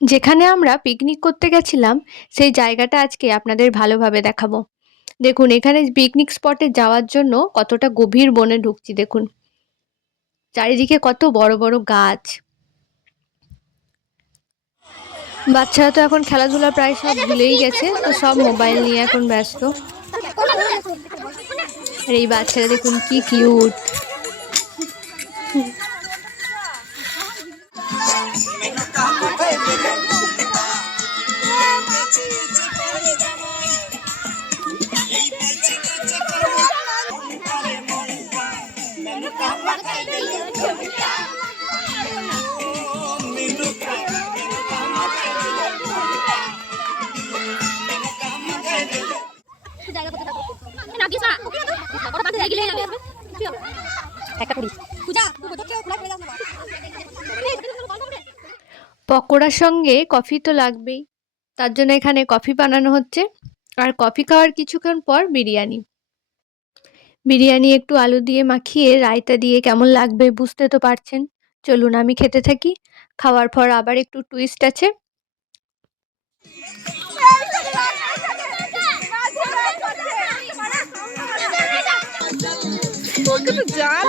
যেখানে আমরা পিকনিক করতে গেছিলাম সেই জায়গাটা আজকে আপনাদের ভালোভাবে দেখাবো। দেখুন এখানে পিকনিক স্পটে যাওয়ার জন্য কতটা গভীর বনে ঢুকছি দেখুন। চারিদিকে কত বড় বড় গাছ। বাচ্চারা তো এখন খেলাধুলা প্রায় সব ভুলেই গেছে, তো সব মোবাইল নিয়ে এখন ব্যস্ত। আর এই বাচ্চারা দেখুন কি কিউট। পকোড়ার সঙ্গে কফি তো লাগবেই, তার জন্য এখানে কফি বানানো হচ্ছে। আর কফি খাওয়ার কিছুক্ষণ পর বিরিয়ানি। বিরিয়ানি একটু আলু দিয়ে মাখিয়ে রায়তা দিয়ে কেমন লাগবে বুঝতে তো পারছেন। চলুন আমি খেতে থাকি। খাওয়ার পর আবার একটু টুইস্ট আছে। জাল